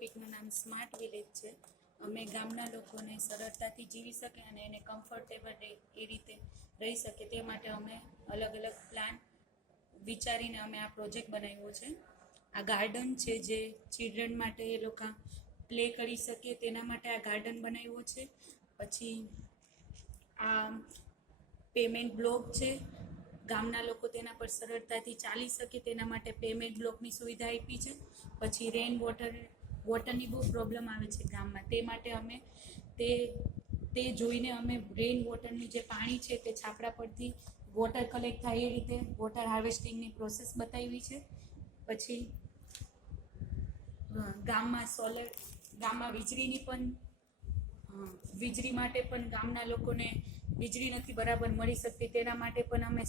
ટોપિકનું નામ smart village છે. અમે ગામના લોકોને સરળતાથી જીવી શકે અને એને કમ્ફર્ટેબલ એ રીતે રહી શકે તે માટે અમે અલગ અલગ પ્લાન વિચારીને અમે આ પ્રોજેક્ટ બનાવ્યો છે. આ ગાર્ડન છે જે ચિલ્ડ્રન માટે એ લોકો પ્લે કરી શકે તેના માટે આ ગાર્ડન બનાવ્યો છે. પછી આ પેમેન્ટ બ્લોક છે, ગામના લોકો તેના પર સરળતાથી ચાલી શકે તેના માટે પેમેન્ટ બ્લોકની સુવિધા આપી છે. પછી રેઇન વોટરની બહુ પ્રોબ્લેમ આવે છે ગામમાં, તે માટે અમે તે જોઈને અમે રેઇન વોટરનું જે પાણી છે તે છાપરા પરથી વોટર કલેક્ટ થાય એ રીતે વોટર હાર્વેસ્ટિંગની પ્રોસેસ બતાવી છે. પછી ગામમાં વીજળીની પણ વીજળી માટે પણ ગામના લોકોને વીજળી નથી બરાબર મળી શકતી, તેના માટે પણ અમે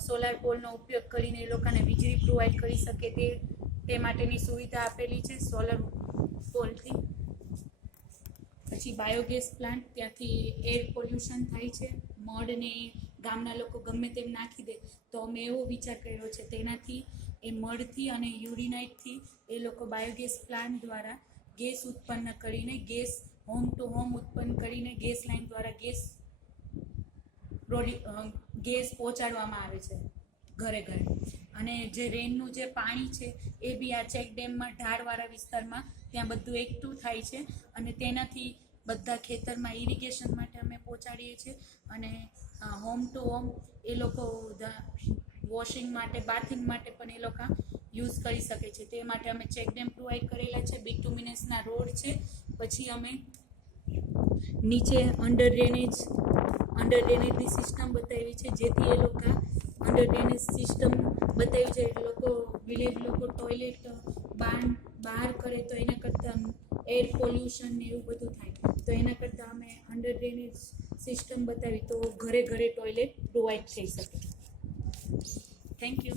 સોલાર પોલનો ઉપયોગ કરીને એ લોકોને વીજળી પ્રોવાઈડ કરી શકે તે માટેની સુવિધા આપેલી છે સોલર પોલથી. પછી બાયોગેસ પ્લાન્ટ, ત્યાંથી એર પોલ્યુશન થાય છે, મડને ગામના લોકો ગમે તેમ નાખી દે, તો અમે એવો વિચાર કર્યો છે તેનાથી એ મડથી અને યુરિનાઇટથી એ લોકો બાયોગેસ પ્લાન્ટ દ્વારા ગેસ ઉત્પન્ન કરીને ગેસ હોમ ટુ હોમ ઉત્પન્ન કરીને ગેસ લાઇન દ્વારા ગેસ પહોંચાડવામાં આવે છે ઘરે ઘરે. અને જે રેનનું જે પાણી છે એ બી આ ચેક ડેમમાં ઢાળવાળા વિસ્તારમાં ત્યાં બધું એકઠું થાય છે અને તેનાથી બધા ખેતરમાં ઇરિગેશન માટે અમે પહોંચાડીએ છીએ. અને હોમ ટુ હોમ એ લોકો વોશિંગ માટે બાથિંગ માટે પણ એ લોકો યુઝ કરી શકે છે, તે માટે અમે ચેક ડેમ પ્રોવાઈડ કરેલા છે. બિટુમિનસના રોડ છે. પછી અમે નીચે અંડર ડ્રેનેજની સિસ્ટમ બતાવી છે, જેથી એ લોકો અંડર ડ્રેનેજ સિસ્ટમ બતાવી છે વિલેજ લોકો ટોયલેટ બહાર કરે તો એના કરતાં એર પોલ્યુશન ને એવું બધું થાય, તો એના કરતાં અમે અંડર ડ્રેનેજ સિસ્ટમ બતાવી તો ઘરે ઘરે ટોયલેટ પ્રોવાઈડ થઈ શકે. Thank you.